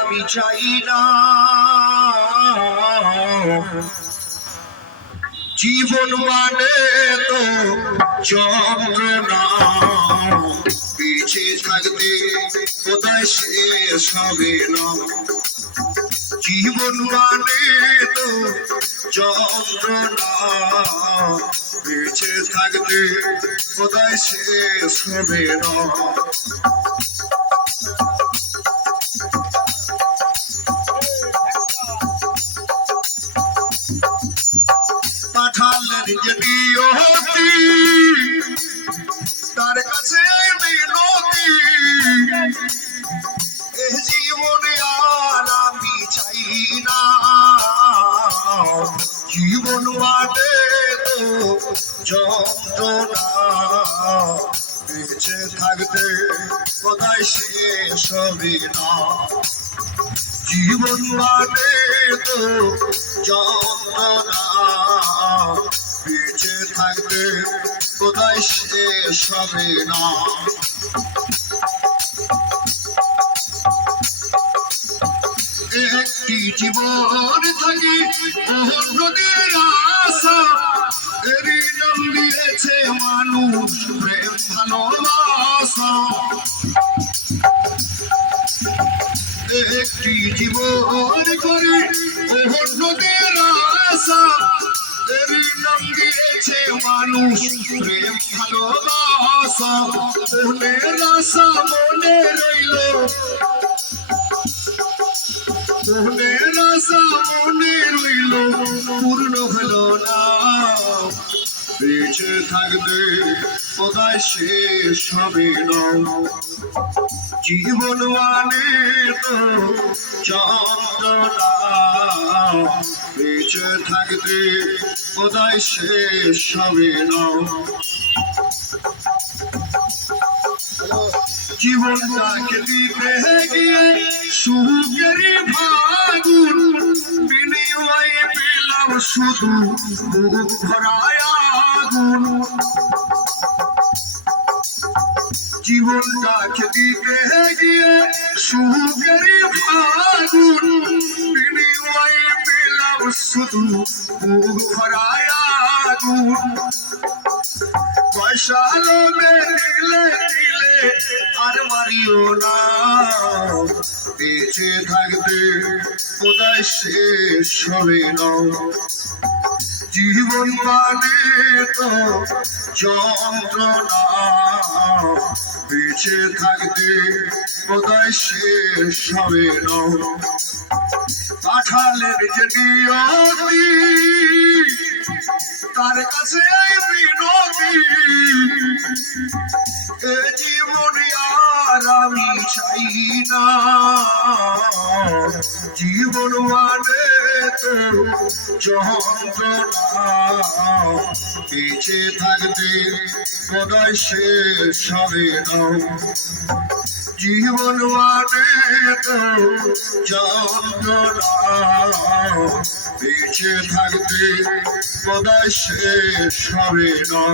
আমি চাই না জীবন মানে তো যন্ত্রণা বেঁচে থাকতে কোথায় শেষ হবে না জীবন মানে তো যন্ত্রণা বেঁচে থাকতে কোথায় শেষ হবে না পাঠালেন যে নিয়তি তার কাছে মিনতি এ জীবনে আর আমি চাই না জীবন মানে তো যন্ত্রণা বেঁচে থাকতে কোথায় শেষ হবে না জীবন মানে তো যন্ত্রণা বেঁচে থাকতে কোথায় শেষ হবে না একটি জীবন থাকে অন্যদের আশা এরই নাম দিয়েছে মানুষ প্রেম ভালোবাসা একটি জীবন করে অন্যদের আশা এরই নাম দিয়েছে মানুষ প্রেম ভালোবাসা মনের আশা মনে রইল মনের আশা মনে রইল পূর্ণ হলো না বেঁচে থাকবে কোথায় শেষ হবে না জীবন মানে তো যন্ত্রণা বেঁচে থাকতে কোথায় শেষ হবে না জীবনটাকে দিতে গিয়ে সুখের ভাগুন বিনিময়ে পেলাম শুধু বুক ভরায় আগুন জীবনটাকে দিতে গিয়ে সুখের ভাগুন বিনিময়ে পেলাম শুধু বুক ভরায় আগুন পয়সা লোভে দিলে দিলে আর মারিও না বেঁচে থাকতে কোথায় শেষ হবে না জীবন মানে তো যন্ত্রণা বেঁচে থাকতে কোথায় শেষ হবে না পাঠালেন যে নিয়তি তার কাছে মিনতি এ জীবনে আর আমি চাই না জীবন মানে তো যন্ত্রণা বেঁচে থাকতে কোথায় শেষ হবে না জীবন মানে তো যন্ত্রণা বেঁচে থাকতে কোথায় শেষ হবে না